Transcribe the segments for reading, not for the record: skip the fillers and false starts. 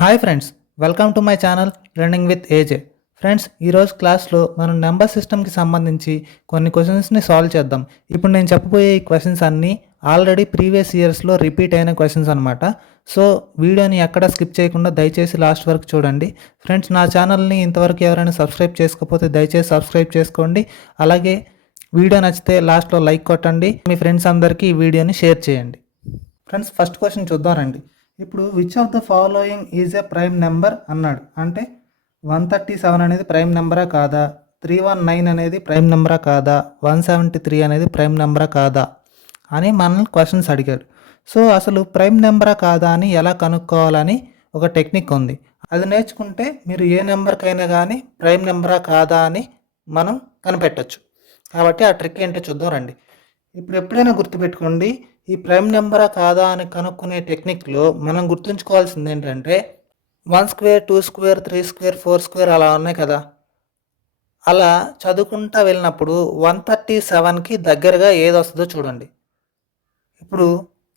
Hi friends, welcome to my channel learning with AJ. Friends, ఈరోజు క్లాస్లో మనం number సిస్టమ్కి సంబంధించి కొన్ని క్వశ్చన్స్ని సాల్వ్ చేద్దాం. ఇప్పుడు నేను చెప్పబోయే ఈ క్వశ్చన్స్ అన్నీ ఆల్రెడీ ప్రీవియస్ ఇయర్స్లో రిపీట్ అయిన క్వశ్చన్స్ అనమాట. సో వీడియోని ఎక్కడ స్కిప్ చేయకుండా దయచేసి లాస్ట్ వరకు చూడండి. ఫ్రెండ్స్, నా ఛానల్ని ఇంతవరకు ఎవరైనా సబ్స్క్రైబ్ చేసుకోకపోతే దయచేసి సబ్స్క్రైబ్ చేసుకోండి. అలాగే వీడియో నచ్చితే లాస్ట్లో లైక్ కొట్టండి. మీ ఫ్రెండ్స్ అందరికీ ఈ వీడియోని షేర్ చేయండి. ఫ్రెండ్స్, ఫస్ట్ క్వశ్చన్ చూద్దాం రండి. ఇప్పుడు which of the following is a prime number అన్నాడు. అంటే 137 అనేది ప్రైమ్ నెంబరా కాదా, 319 అనేది ప్రైమ్ నెంబరా కాదా, 173 అనేది ప్రైమ్ నెంబరా కాదా అని మనల్ని క్వశ్చన్స్ అడిగాడు. సో అసలు ప్రైమ్ నెంబరా కాదా అని ఎలా కనుక్కోవాలని ఒక టెక్నిక్ ఉంది. అది నేర్చుకుంటే మీరు ఏ నెంబర్కైనా కానీ ప్రైమ్ నెంబరా కాదా అని మనం కనిపెట్టచ్చు. కాబట్టి ఆ ట్రిక్ ఏంటో చూద్దాం రండి. ఇప్పుడు ఎప్పుడైనా గుర్తుపెట్టుకోండి, ఈ ప్రైమ్ నెంబరా కాదా అని కనుక్కునే టెక్నిక్లో మనం గుర్తుంచుకోవాల్సింది ఏంటంటే 1 స్క్వేర్, 2 స్క్వేర్, 3 స్క్వేర్, 4 స్క్వేర్ అలా ఉన్నాయి కదా. అలా చదువుకుంటా వెళ్ళినప్పుడు 137కి దగ్గరగా ఏది వస్తుందో చూడండి. ఇప్పుడు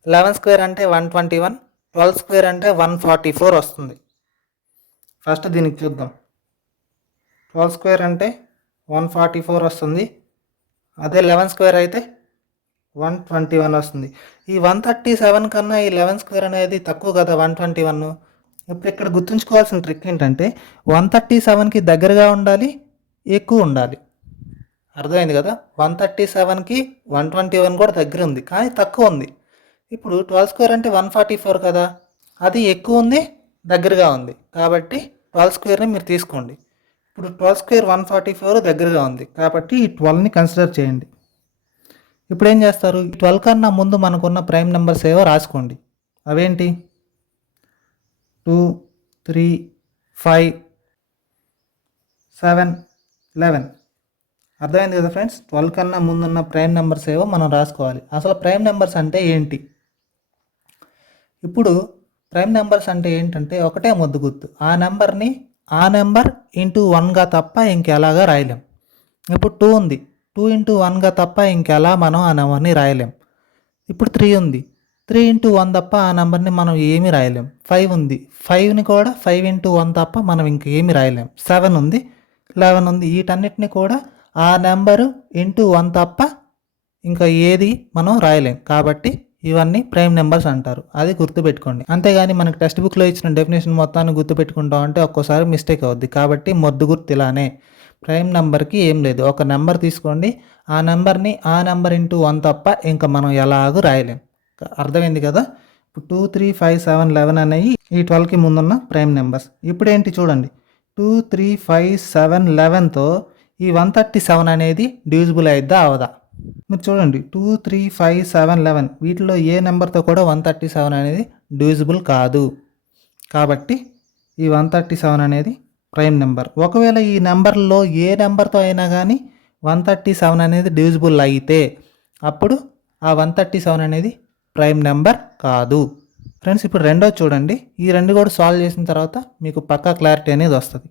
11 స్క్వేర్ అంటే 121, 12 స్క్వేర్ అంటే 144 వస్తుంది. ఫస్ట్ దీనికి చూద్దాం. 12 స్క్వేర్ అంటే 144 వస్తుంది. అదే 11 స్క్వేర్ అయితే 121 వస్తుంది. ఈ 137 కన్నా ఈ 11 స్క్వేర్ అనేది తక్కువ కదా 121. ఇప్పుడు ఇక్కడ గుర్తుంచుకోవాల్సిన ట్రిక్ ఏంటంటే 137కి దగ్గరగా ఉండాలి, ఎక్కువ ఉండాలి. అర్థమైంది కదా. 137కి 121 కూడా దగ్గర ఉంది, కానీ తక్కువ ఉంది. ఇప్పుడు 12 స్క్వేర్ అంటే 144 కదా, అది ఎక్కువ ఉంది, దగ్గరగా ఉంది. కాబట్టి 12 స్క్వేర్ని మీరు తీసుకోండి. ఇప్పుడు 12 స్క్వేర్ 144 దగ్గరగా ఉంది, కాబట్టి ఈ 12ని కన్సిడర్ చేయండి. ఇప్పుడు ఏం చేస్తారు, 12 కన్నా ముందు మనకున్న ప్రైమ్ నెంబర్స్ ఏవో రాసుకోండి. అవేంటి? 2, 3, 5, 7, 11. అర్థమైంది కదా ఫ్రెండ్స్. 12 కన్నా ముందున్న ప్రైమ్ నెంబర్స్ ఏవో మనం రాసుకోవాలి. అసలు ప్రైమ్ నెంబర్స్ అంటే ఏంటి? ఇప్పుడు ప్రైమ్ నెంబర్స్ అంటే ఏంటంటే ఒకటే ముద్దు గుర్తు. ఆ నెంబర్ ఇంటూ 1గా తప్ప ఇంకెలాగా రాయలేం. ఇప్పుడు 2 ఉంది, 2 ఇంటూ 1గా తప్ప ఇంకెలా మనం ఆ నెంబర్ని రాయలేం. ఇప్పుడు 3 ఉంది, 3 ఇంటూ 1 తప్ప ఆ నెంబర్ని మనం ఏమీ రాయలేం. 5 ఉంది, 5ని కూడా 5 ఇంటూ 1 తప్ప మనం ఇంకేమీ రాయలేం. 7 ఉంది, 11 ఉంది, వీటన్నిటిని కూడా ఆ నెంబరు ఇంటూ 1 తప్ప ఇంకా ఏది మనం రాయలేం. కాబట్టి ఇవన్నీ ప్రైమ్ నెంబర్స్ అంటారు. అది గుర్తుపెట్టుకోండి. అంతేగాని మనకి టెక్స్ట్ బుక్లో ఇచ్చిన డెఫినేషన్ మొత్తాన్ని గుర్తుపెట్టుకుంటాం అంటే ఒక్కోసారి మిస్టేక్ అవుద్ది. కాబట్టి మొద్దు గుర్తు ఇలానే. ప్రైమ్ నెంబర్కి ఏం లేదు, ఒక నెంబర్ తీసుకోండి, ఆ నెంబర్ని ఆ నెంబర్ ఇంటూ 1 తప్ప ఇంకా మనం ఎలాగూ రాయలేం. అర్థమైంది కదా. ఇప్పుడు 2, 3, 5, 7, 11 అనేవి ఈ 12కి ముందున్న ప్రైమ్ నెంబర్స్. ఇప్పుడు ఏంటి చూడండి, 2, 3, 5, 7, 11తో ఈ 137 అనేది డివిజిబుల్ అయిద్దా అవదా? మీరు చూడండి, 2, 3, 5, 7, 11 వీటిలో ఏ నెంబర్తో కూడా 137 అనేది డివిజిబుల్ కాదు. కాబట్టి ఈ 137 అనేది ప్రైమ్ నెంబర్. ఒకవేళ ఈ నెంబర్లో ఏ నెంబర్తో అయినా కానీ 137 అనేది డివిజిబుల్ అయితే అప్పుడు ఆ 137 అనేది ప్రైమ్ నెంబర్ కాదు. ఫ్రెండ్స్, ఇప్పుడు రెండోది చూడండి. ఈ రెండు కూడా సాల్వ్ చేసిన తర్వాత మీకు పక్కా క్లారిటీ అనేది వస్తుంది.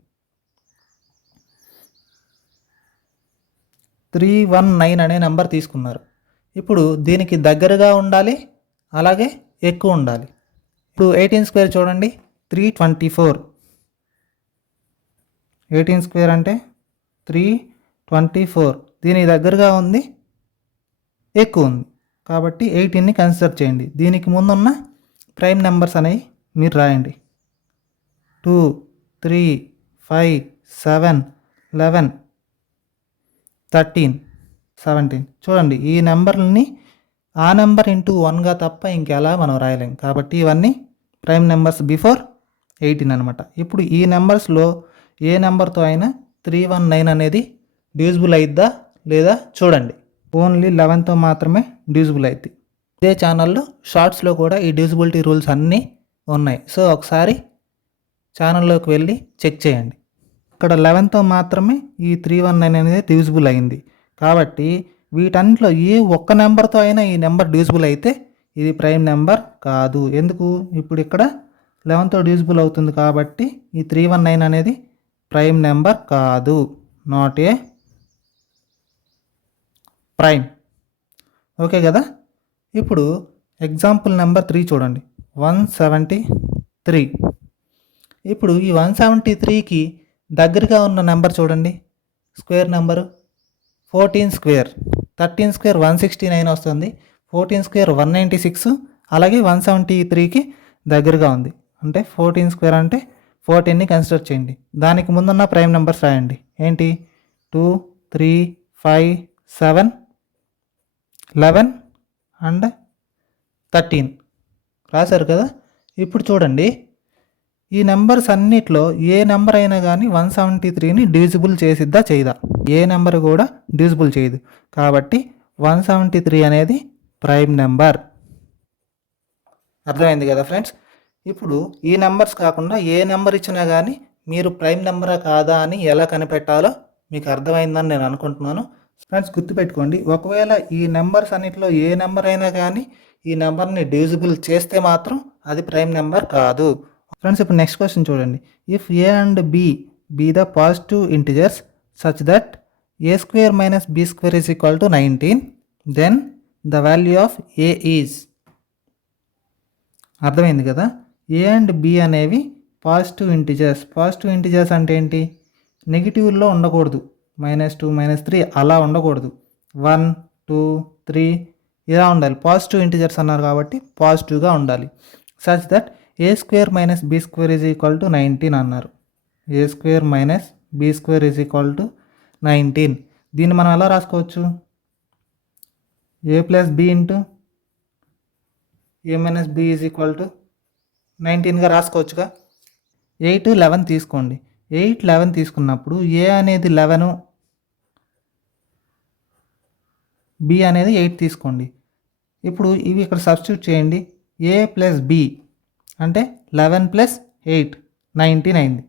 319 అనే నెంబర్ తీసుకున్నారు. ఇప్పుడు దీనికి దగ్గరగా ఉండాలి, అలాగే ఎక్కువ ఉండాలి. ఇప్పుడు 18 స్క్వేర్ చూడండి, 324. 18 స్క్వేర్ అంటే 324. దీనికి దగ్గరగా ఉంది, ఎక్కువ ఉంది. కాబట్టి 18ని కన్సిడర్ చేయండి. దీనికి ముందున్న ప్రైమ్ నెంబర్స్ అనేవి మీరు రాయండి. 2, 3, 5, 7, 11, 13, 17. చూడండి, ఈ నెంబర్ని ఆ నెంబర్ ఇంటూ 1గా తప్ప ఇంకెలా మనం రాయలేం. కాబట్టి ఇవన్నీ ప్రైమ్ నెంబర్స్ బిఫోర్ 18 అనమాట. ఇప్పుడు ఈ నెంబర్స్లో ఏ నెంబర్తో అయినా 319 అనేది డివిజిబుల్ అయిద్దా లేదా చూడండి. ఓన్లీ 11తో మాత్రమే డివిజిబుల్ అవుతుంది. ఇదే ఛానల్లో షార్ట్స్లో కూడా ఈ డివిజిబిలిటీ రూల్స్ అన్నీ ఉన్నాయి. సో ఒకసారి ఛానల్లోకి వెళ్ళి చెక్ చేయండి. ఇక్కడ 11తో మాత్రమే ఈ 319 అనేది డివిజిబుల్ అయింది. కాబట్టి వీటన్నిటిలో ఏ ఒక్క నెంబర్తో అయినా ఈ నెంబర్ డివిజిబుల్ అయితే ఇది ప్రైమ్ నెంబర్ కాదు. ఎందుకు? ఇప్పుడు ఇక్కడ 11తో డివిజిబుల్ అవుతుంది కాబట్టి ఈ 319 అనేది ప్రైమ్ నెంబర్ కాదు. Not a prime. ఓకే కదా. ఇప్పుడు ఎగ్జాంపుల్ నెంబర్ 3 చూడండి, 173. ఇప్పుడు ఈ 173కి దగ్గరగా ఉన్న నెంబర్ చూడండి, స్క్వేర్ నెంబరు 14 స్క్వేర్, 13 స్క్వేర్ 169 వస్తుంది, 14 స్క్వేర్ 196, అలాగే 173కి దగ్గరగా ఉంది. అంటే 14 స్క్వేర్ అంటే 14ని కన్సిడర్ చేయండి. దానికి ముందున్న ప్రైమ్ నెంబర్స్ రాయండి. ఏంటి? 2, 3, 5, 7, 11 అండ్ 13 రాశారు కదా. ఇప్పుడు చూడండి, ఈ నెంబర్స్ అన్నిట్లో ఏ నెంబర్ అయినా కానీ 173ని డివిజిబుల్ చేసిద్దా చేయదా? ఏ నెంబర్ కూడా డివిజిబుల్ చేయదు. కాబట్టి 173 అనేది ప్రైమ్ నెంబర్. అర్థమైంది కదా ఫ్రెండ్స్? ఇప్పుడు ఈ నెంబర్స్ కాకుండా ఏ నెంబర్ ఇచ్చినా కానీ మీరు ప్రైమ్ నెంబరా కాదా అని ఎలా కనిపెట్టాలో మీకు అర్థమైందని నేను అనుకుంటున్నాను. ఫ్రెండ్స్ గుర్తుపెట్టుకోండి, ఒకవేళ ఈ నెంబర్స్ అన్నిటిలో ఏ నెంబర్ అయినా కానీ ఈ నెంబర్ని డివిజిబుల్ చేస్తే మాత్రం అది ప్రైమ్ నెంబర్ కాదు. ఫ్రెండ్స్ ఇప్పుడు నెక్స్ట్ క్వశ్చన్ చూడండి. If A and B be the positive integers such that A square minus B square is equal to 19, then the value of A is. అర్థమైంది కదా. ఏ అండ్ బి అనేవి positive integers. Positive integers అంటే ఏంటి? నెగిటివ్లో ఉండకూడదు. -2, -3 అలా ఉండకూడదు. 1, 2, 3 ఇలా ఉండాలి. పాజిటివ్ ఇంటిజర్స్ అన్నారు కాబట్టి పాజిటివ్గా ఉండాలి. Such that A square minus B square is equal to 19 అన్నారు. A square minus B square is equal to 19. దీన్ని మనం ఎలా రాసుకోవచ్చు? A plus B into A minus B is equal to 19గా రాసుకోవచ్చుగా. 8, 11 తీసుకోండి. 8, 11 తీసుకున్నప్పుడు ఏ అనేది 11, బి అనేది 8 తీసుకోండి. ఇప్పుడు ఇవి ఇక్కడ సబ్స్టిట్యూట్ చేయండి. ఏ ప్లస్ బి అంటే 11 ప్లస్ 8 19 అయింది.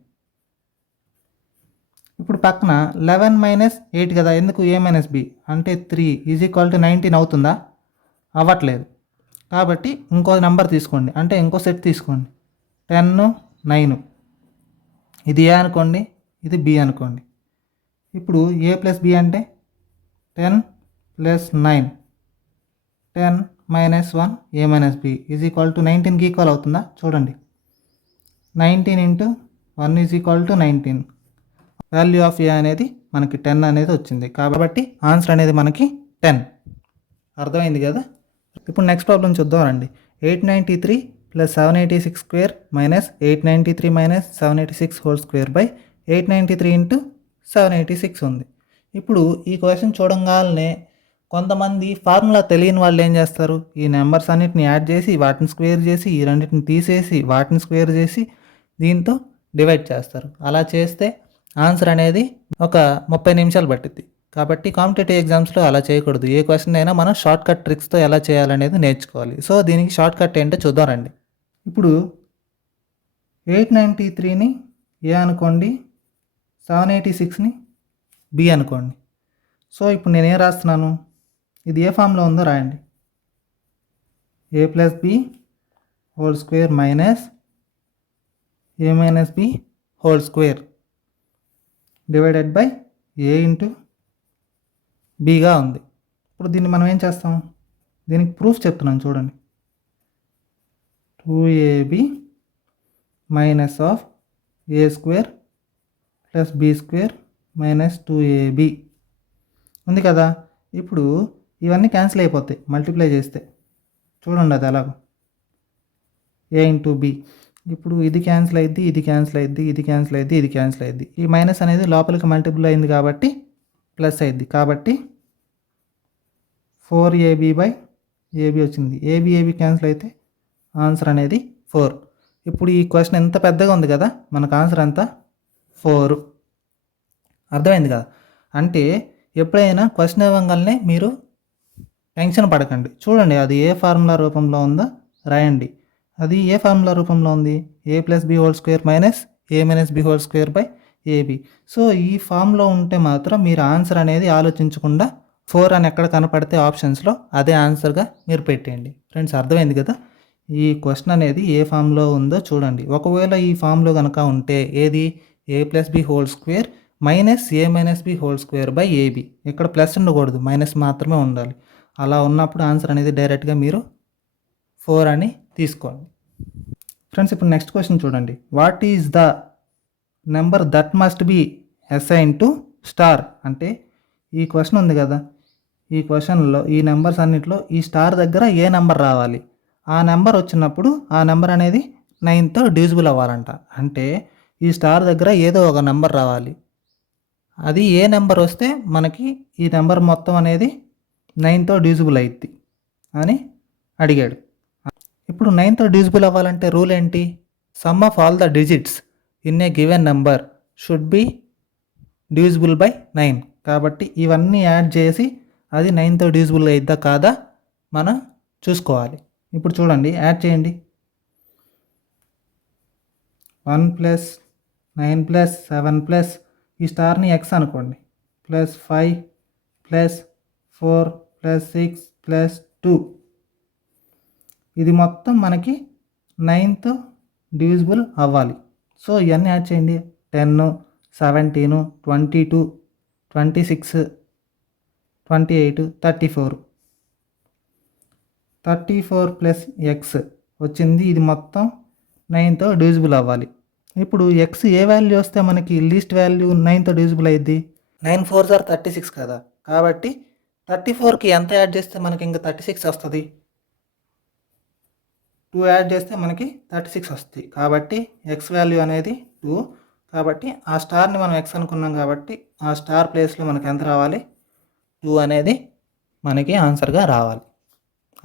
ఇప్పుడు పక్కన 11 మైనస్ 8 కదా, ఎందుకు? ఏ మైనస్ బి అంటే 3 ఈజ్ ఈక్వల్ టు 19 అవుతుందా? అవ్వట్లేదు. కాబట్టి ఇంకో నెంబర్ తీసుకోండి, అంటే ఇంకో సెట్ తీసుకోండి. 10, 9 ఇది ఏ అనుకోండి, ఇది బి అనుకోండి. ఇప్పుడు ఏ ప్లస్ బి అంటే 10 plus 9, 10 minus 1 A minus B is equal to 19కి ఈక్వల్ అవుతుందా? చూడండి, 19 into 1 is equal to 19. Value of A అనేది మనకి 10 అనేది వచ్చింది. కాబట్టి ఆన్సర్ అనేది మనకి 10. అర్థమైంది కదా. ఇప్పుడు నెక్స్ట్ ప్రాబ్లం చూద్దాం రండి. 893 plus 786 square minus 893 minus 786 whole square by 893 into 786 ఉంది. ఇప్పుడు ఈ క్వశ్చన్ చూడంగానే కొంతమంది ఫార్ములా తెలియని వాళ్ళు ఏం చేస్తారు? ఈ నెంబర్స్ అన్నిటిని యాడ్ చేసి వాటిని స్క్వేర్ చేసి ఈ రెండింటిని తీసేసి వాటిని స్క్వేర్ చేసి దీంతో డివైడ్ చేస్తారు. అలా చేస్తే ఆన్సర్ అనేది ఒక 30 నిమిషాలు పట్టింది. కాబట్టి కాంపిటేటివ్ ఎగ్జామ్స్లో అలా చేయకూడదు. ఏ క్వశ్చన్ అయినా మనం షార్ట్ కట్ ట్రిక్స్తో ఎలా చేయాలనేది నేర్చుకోవాలి. సో దీనికి షార్ట్ కట్ ఏంటో చూద్దాం రండి. ఇప్పుడు 893ని ఏ అనుకోండి, 786ని బి అనుకోండి. సో ఇప్పుడు నేనేం రాస్తున్నాను? ఇది ఏ ఫామ్లో ఉందో రాయండి. A plus B whole square minus A minus B whole square divided by A into బిగా ఉంది. ఇప్పుడు దీన్ని మనం ఏం చేస్తాం? దీనికి ప్రూఫ్ చెప్తున్నాను చూడండి. 2ab minus of A square plus B square minus 2ab ఉంది కదా. ఇప్పుడు ఇవన్నీ క్యాన్సిల్ అయిపోతాయి మల్టిప్లై చేస్తే. చూడండి అది ఎలాగో. ఏ ఇంటూ బి. ఇప్పుడు ఇది క్యాన్సిల్ అయ్యిద్ది, ఇది క్యాన్సిల్ అయ్యిద్ది, ఇది క్యాన్సిల్ అయ్యిద్ది, ఇది క్యాన్సిల్ అయ్యిద్ది. ఈ మైనస్ అనేది లోపలికి మల్టిపుల్ అయింది కాబట్టి ప్లస్ అయ్యిద్ది. కాబట్టి 4ab బై ఏబి వచ్చింది. ఏబి క్యాన్సిల్ అయితే ఆన్సర్ అనేది 4. ఇప్పుడు ఈ క్వశ్చన్ ఎంత పెద్దగా ఉంది కదా, మనకు ఆన్సర్ ఎంత? 4. అర్థమైంది కదా. అంటే ఎప్పుడైనా క్వశ్చన్ ఇవ్వగానే మీరు టెన్షన్ పడకండి. చూడండి అది ఏ ఫార్ములా రూపంలో ఉందో రాయండి. అది ఏ ఫార్ములా రూపంలో ఉంది? A plus B whole square minus A minus B whole square by AB. So ఈ ఫామ్లో ఉంటే మాత్రం మీరు ఆన్సర్ అనేది ఆలోచించకుండా 4 అని ఎక్కడ కనపడితే ఆప్షన్స్లో అదే ఆన్సర్గా మీరు పెట్టేయండి. ఫ్రెండ్స్ అర్థమైంది కదా. ఈ క్వశ్చన్ అనేది ఏ ఫామ్లో ఉందో చూడండి. ఒకవేళ ఈ ఫామ్లో కనుక ఉంటే ఏది? A plus B whole square minus A minus B whole square by AB. ఇక్కడ ప్లస్ ఉండకూడదు, మైనస్ మాత్రమే ఉండాలి. అలా ఉన్నప్పుడు ఆన్సర్ అనేది డైరెక్ట్గా మీరు 4 అని తీసుకోండి. ఫ్రెండ్స్ ఇప్పుడు నెక్స్ట్ క్వశ్చన్ చూడండి. What is the number that must be assign to star? అంటే ఈ క్వశ్చన్ ఉంది కదా, ఈ క్వశ్చన్లో ఈ నెంబర్స్ అన్నిట్లో ఈ స్టార్ దగ్గర ఏ నెంబర్ రావాలి? ఆ నెంబర్ వచ్చినప్పుడు ఆ నెంబర్ అనేది 9తో డివిజిబుల్ అవ్వాలంట. అంటే ఈ స్టార్ దగ్గర ఏదో ఒక నెంబర్ రావాలి. అది ఏ నెంబర్ వస్తే మనకి ఈ నెంబర్ మొత్తం అనేది 9తో డివిజిబుల్ అయ్యిద్ది అని అడిగాడు. ఇప్పుడు 9తో డివిజిబుల్ అవ్వాలంటే రూల్ ఏంటి? Some of all the digits in a given number should be divisible by 9. కాబట్టి ఇవన్నీ యాడ్ చేసి అది 9తో డివిజిబుల్ అయిద్దా కాదా మనం చూసుకోవాలి. ఇప్పుడు చూడండి, యాడ్ చేయండి. 1 + 9 + 7 ప్లస్ ఈ స్టార్ని ఎక్స్ అనుకోండి, +5 + 4 + 6 + 2 ఇది మొత్తం మనకి 9తో డివిజిబుల్ అవ్వాలి. సో ఇవన్నీ యాడ్ చేయండి. 10, 17, 22, 26, 28, 34 + ఎక్స్ వచ్చింది. ఇది మొత్తం 9తో డివిజిబుల్ అవ్వాలి. ఇప్పుడు ఎక్స్ ఏ వాల్యూ వస్తే మనకి లీస్ట్ వాల్యూ 9తో డివిజిబుల్ అయ్యిద్ది? 9 4s are 36 కదా. కాబట్టి 34కి ఎంత యాడ్ చేస్తే మనకి ఇంకా 36 వస్తుంది? 2 యాడ్ చేస్తే మనకి 36 వస్తుంది. కాబట్టి ఎక్స్ వాల్యూ అనేది 2. కాబట్టి ఆ స్టార్ని మనం ఎక్స్ అనుకున్నాం కాబట్టి ఆ స్టార్ ప్లేస్లో మనకి ఎంత రావాలి? 2 అనేది మనకి ఆన్సర్గా రావాలి.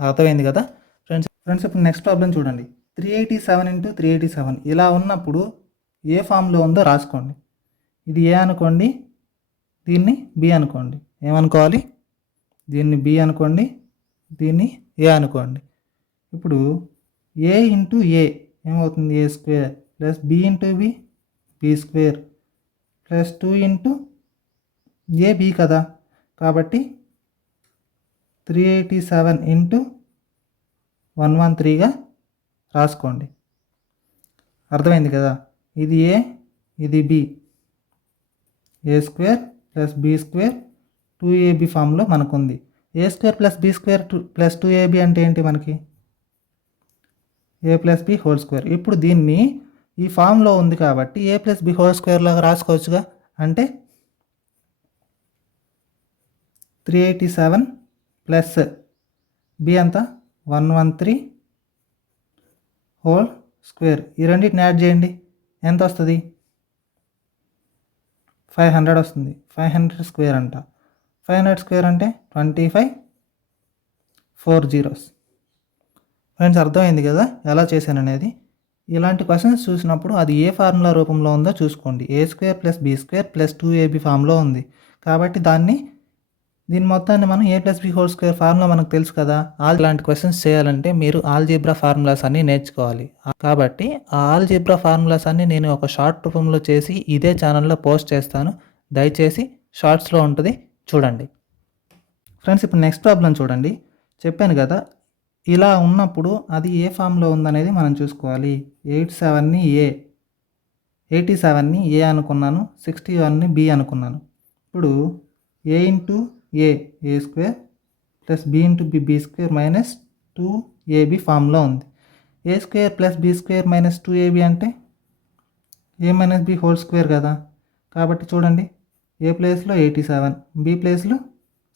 అర్థమైంది కదా ఫ్రెండ్స్ ఇప్పుడు నెక్స్ట్ ప్రాబ్లం చూడండి. 387 × 387 ఇలా ఉన్నప్పుడు ఏ ఫామ్లో ఉందో రాసుకోండి. ఇది ఏ అనుకోండి, దీన్ని బి అనుకోండి. ఏమనుకోవాలి? దీన్ని బి అనుకోండి, దీన్ని ఏ అనుకోండి. ఇప్పుడు ఏ ఇంటూ ఏ ఏమవుతుంది? A² + B into B B² + 2 into AB కదా. కాబట్టి 387 × 113గా రాసుకోండి. అర్థమైంది కదా. ఇది ఏ, ఇది బి. A² + B² 2AB ఫామ్లో మనకుంది. A² + B² + 2AB అంటే ఏంటి? మనకి A + B² ఇప్పుడు దీన్ని ఈ ఫామ్లో ఉంది కాబట్టి A + B² లాగా రాసుకోవచ్చుగా. అంటే 387 ప్లస్ బి అంతా 113² ఈ రెండింటిని యాడ్ చేయండి. ఎంత వస్తుంది? 500 వస్తుంది. 500² అంట. 500² అంటే 25 4 zeros. ఫ్రెండ్స్ అర్థమైంది కదా ఎలా చేశాను అనేది. ఇలాంటి క్వశ్చన్స్ చూసినప్పుడు అది ఏ ఫార్ములా రూపంలో ఉందో చూసుకోండి. A² + B² + 2AB ఫామ్లో ఉంది కాబట్టి దీని మొత్తాన్ని మనం A + B² ఫార్ములా మనకు తెలుసు కదా. ఇలాంటి క్వశ్చన్స్ చేయాలంటే మీరు ఆల్జీబ్రా ఫార్ములాస్ అన్నీ నేర్చుకోవాలి. కాబట్టి ఆ ఆల్జీబ్రా ఫార్ములాస్ అన్నీ నేను ఒక షార్ట్ రూపంలో చేసి ఇదే ఛానల్లో పోస్ట్ చేస్తాను. దయచేసి షార్ట్స్లో ఉంటుంది, చూడండి. ఫ్రెండ్స్ ఇప్పుడు నెక్స్ట్ ప్రాబ్లం చూడండి. చెప్పాను కదా, ఇలా ఉన్నప్పుడు అది ఏ ఫామ్లో ఉందనేది మనం చూసుకోవాలి. 87ని ఏ అనుకున్నాను, 61ని బి అనుకున్నాను. ఇప్పుడు A into A² + B into B² - 2AB ఫామ్లో ఉంది. A² + B² - 2AB అంటే A - B² కదా. కాబట్టి చూడండి, ఏ ప్లేస్లో 87, బి ప్లేస్లో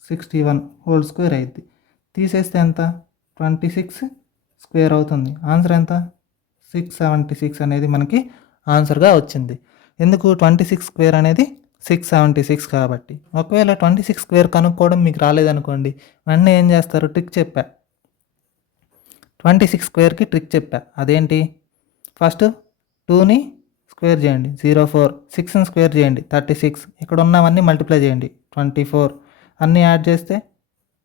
61² అయింది. తీసేస్తే ఎంత? 26² అవుతుంది. ఆన్సర్ ఎంత? 676 అనేది మనకి ఆన్సర్గా వచ్చింది. ఎందుకు? 26² అనేది 676 కాబట్టి. ఒకవేళ 26² కనుక్కోవడం మీకు రాలేదనుకోండి, వెంటనే ఏం చేస్తారు? ట్రిక్ చెప్పా, 26²కి ట్రిక్ చెప్పా. అదేంటి? ఫస్ట్ 2ని స్క్వేర్ చేయండి 04, 6ని స్క్వేర్ చేయండి 36, ఇక్కడ ఉన్నవన్నీ మల్టిప్లై చేయండి 24, అన్నీ యాడ్ చేస్తే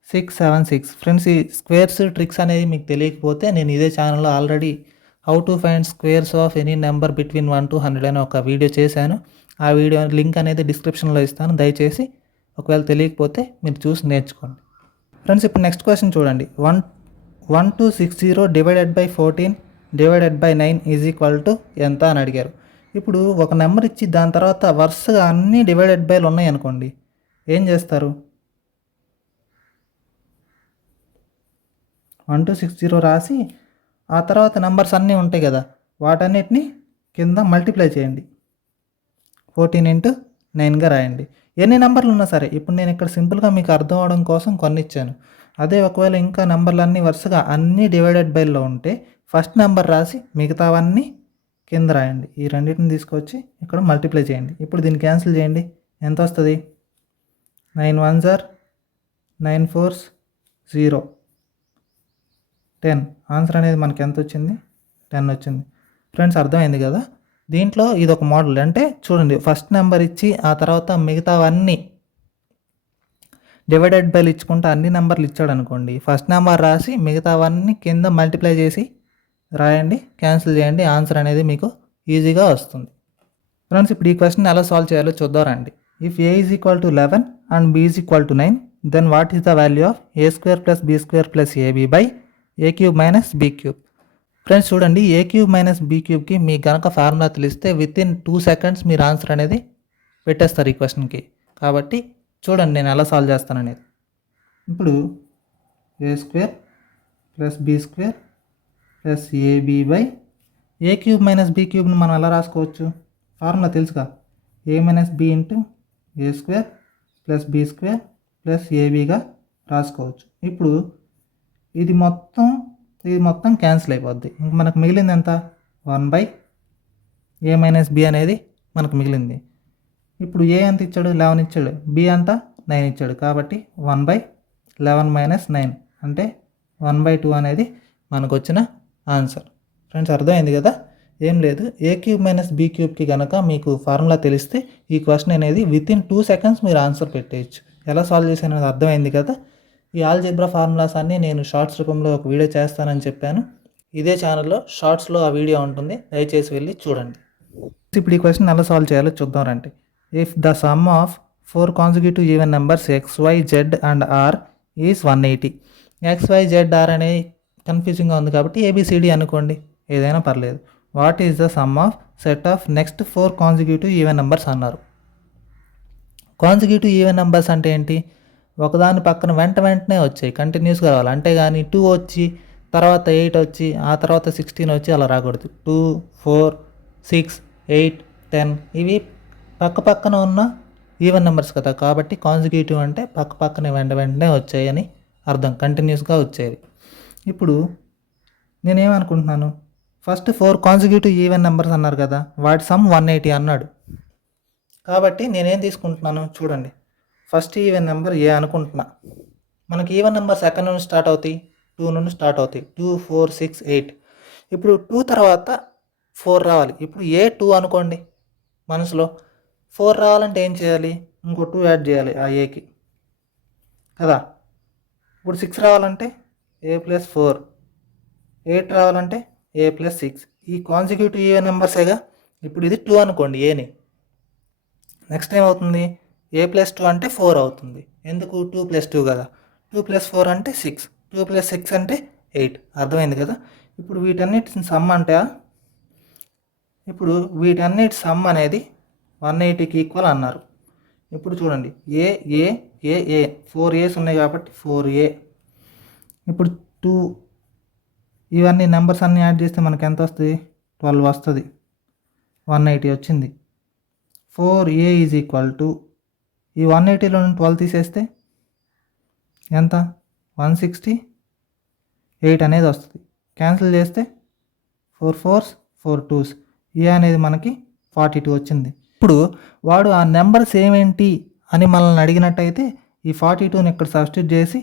676. ఫ్రెండ్స్ ఈ స్క్వేర్స్ ట్రిక్స్ అనేది మీకు తెలియకపోతే నేను ఇదే ఛానల్లో already how to find squares of any number between 1 to 100 అని ఒక వీడియో చేశాను. ఆ వీడియో లింక్ అనేది డిస్క్రిప్షన్లో ఇస్తాను. దయచేసి ఒకవేళ తెలియకపోతే మీరు చూసి నేర్చుకోండి. ఫ్రెండ్స్ ఇప్పుడు నెక్స్ట్ క్వశ్చన్ చూడండి. 1260 divided by 14 divided by 9 is equal to ఎంత అని అడిగారు. ఇప్పుడు ఒక నెంబర్ ఇచ్చి దాని తర్వాత వరుసగా అన్నీ డివైడెడ్ బైలు ఉన్నాయి అనుకోండి, ఏం చేస్తారు? 1260 రాసి ఆ తర్వాత నెంబర్స్ అన్నీ ఉంటాయి కదా, వాటన్నిటిని కింద మల్టిప్లై చేయండి. 14 ఇంటూ 9గా రాయండి. ఎన్ని నెంబర్లు ఉన్నా సరే, ఇప్పుడు నేను ఇక్కడ సింపుల్గా మీకు అర్థం అవడం కోసం కొన్ని ఇచ్చాను. అదే ఒకవేళ ఇంకా నెంబర్లన్నీ వరుసగా అన్నీ డివైడెడ్ బైలో ఉంటే ఫస్ట్ నెంబర్ రాసి మిగతావన్నీ కింద రాయండి. ఈ రెండింటిని తీసుకొచ్చి ఇక్కడ మల్టిప్లై చేయండి. ఇప్పుడు దీన్ని క్యాన్సిల్ చేయండి. ఎంత వస్తుంది? 9 1s are 9 4s 0 10. ఆన్సర్ అనేది మనకి ఎంత వచ్చింది? 10 వచ్చింది. ఫ్రెండ్స్, అర్థమైంది కదా? దీంట్లో ఇది ఒక మోడల్. అంటే చూడండి, ఫస్ట్ నెంబర్ ఇచ్చి ఆ తర్వాత మిగతావన్నీ డివైడెడ్ బైలు ఇచ్చుకుంటే అన్ని నెంబర్లు ఇచ్చాడు అనుకోండి, ఫస్ట్ నెంబర్ రాసి మిగతావన్నీ కింద మల్టిప్లై చేసి రాయండి, క్యాన్సిల్ చేయండి. ఆన్సర్ అనేది మీకు ఈజీగా వస్తుంది. ఫ్రెండ్స్, ఇప్పుడు ఈ క్వశ్చన్ ఎలా సాల్వ్ చేయాలో చూద్దారండి. If A is equal to 11 and B is equal to 9, then what is the value of A square plus B square plus AB by A cube minus B cube? Friends చూడండి, A cube minus B క్యూబ్కి మీకు కనుక formula తెలిస్తే within 2 seconds మీరు answer అనేది పెట్టేస్తారు ఈ క్వశ్చన్కి. కాబట్టి చూడండి నేను ఎలా సాల్వ్ చేస్తాననేది. ఇప్పుడు A square plus B square plus AB by A cube minus B క్యూబ్ని మనం ఎలా రాసుకోవచ్చు? ఫార్ములా తెలుసుగా, A minus B into A square plus B square plus ఏబీగా రాసుకోవచ్చు. ఇప్పుడు ఇది మొత్తం క్యాన్సిల్ అయిపోద్ది. ఇంక మనకు మిగిలింది ఎంత? 1 బై ఏ మైనస్ బి అనేది మనకు మిగిలింది. ఇప్పుడు ఏ ఎంత ఇచ్చాడు? 11 ఇచ్చాడు. బి అంతా 9 ఇచ్చాడు. కాబట్టి 1 బై 11 మైనస్ 9 అంటే 1/2 అనేది మనకు వచ్చిన ఆన్సర్. ఫ్రెండ్స్, అర్థమైంది కదా? ఏం లేదు, ఏ క్యూబ్ మైనస్ బీ క్యూబ్కి కనుక మీకు ఫార్ములా తెలిస్తే ఈ క్వశ్చన్ అనేది వితిన్ 2 seconds మీరు ఆన్సర్ పెట్టేయచ్చు. ఎలా సాల్వ్ చేశానది అర్థమైంది కదా? ఈ ఆల్జీబ్రా ఫార్ములాస్ అన్నీ నేను షార్ట్స్ రూపంలో ఒక వీడియో చేస్తానని చెప్పాను. ఇదే ఛానల్లో షార్ట్స్లో ఆ వీడియో ఉంటుంది, దయచేసి వెళ్ళి చూడండి. ఇప్పుడు ఈ క్వశ్చన్ ఎలా సాల్వ్ చేయాలో చూద్దాం రండి. If the sum of 4 consecutive even numbers XY Z and R is 180. XY Z R అనేది కన్ఫ్యూజింగ్గా ఉంది కాబట్టి ABCD అనుకోండి, ఏదైనా పర్లేదు. What is the sum of set of next 4 consecutive even numbers అన్నారు. కాన్సిక్యూటివ్ ఈవెన్ నెంబర్స్ అంటే ఏంటి? ఒకదాని పక్కన వెంటనే వచ్చాయి, కంటిన్యూస్గా రావాలి. అంతేగాని 2 వచ్చి తర్వాత 8 వచ్చి ఆ తర్వాత 16 వచ్చి అలా రాకూడదు. 2 4 6 8 10 ఇవి పక్కన ఉన్న ఈవెన్ నెంబర్స్ కదా. కాబట్టి కాన్సిక్యూటివ్ అంటే పక్కనే వెంటనే వచ్చాయి అని అర్థం, కంటిన్యూస్గా వచ్చేది. ఇప్పుడు నేనేమనుకుంటున్నాను, ఫస్ట్ 4 consecutive ఈవెన్ నెంబర్స్ అన్నారు కదా, వాటి సమ్ 180 అన్నాడు. కాబట్టి నేనేం తీసుకుంటున్నాను చూడండి, ఫస్ట్ ఈవెన్ నెంబర్ ఏ అనుకుంటున్నా. మనకి ఈవెన్ నెంబర్స్ ఎక్కడి నుండి స్టార్ట్ అవుతాయి? 2 నుండి స్టార్ట్ అవుతాయి. 2 4 6 8. ఇప్పుడు 2 తర్వాత 4 రావాలి. ఇప్పుడు ఏ 2 అనుకోండి మనసులో. 4 రావాలంటే ఏం చేయాలి? ఇంకో 2 యాడ్ చేయాలి ఆ ఏకి కదా. ఇప్పుడు 6 రావాలంటే ఏ ప్లస్ 4, 8 రావాలంటే ఏ ప్లస్ 6. ఈ కాన్సిక్యూటివ్ ఈవెన్ నెంబర్సేగా. ఇప్పుడు ఇది 2 అనుకోండి ఏని. నెక్స్ట్ ఏమవుతుంది? ఏ ప్లస్ 2 అంటే 4 అవుతుంది. ఎందుకు? 2 + 2 కదా. 2 + 4 అంటే 6. 2 + 6 అంటే 8. అర్థమైంది కదా? ఇప్పుడు వీటన్నిటి సమ్ అంటే ఇప్పుడు వీటన్నిటి సమ్ అనేది 180కి ఈక్వల్ అన్నారు. ఇప్పుడు చూడండి, ఏ ఏ ఏ ఏ 4 A's ఉన్నాయి కాబట్టి 4A. ఇప్పుడు 2 ఇవన్నీ నెంబర్స్ అన్నీ యాడ్ చేస్తే మనకి ఎంత వస్తుంది? 12 వస్తుంది. 180 వచ్చింది. 4A ఈజ్ ఈక్వల్ టు ఈ 180లో 12 తీసేస్తే ఎంత? 168 అనేది వస్తుంది. క్యాన్సిల్ చేస్తే 4 4s 4 2s ఏ అనేది మనకి 42 వచ్చింది. ఇప్పుడు వాడు ఆ నెంబర్స్ ఏమేంటి అని మనల్ని అడిగినట్టయితే ఈ 42ని ఇక్కడ సబ్స్టిట్యూట్ చేసి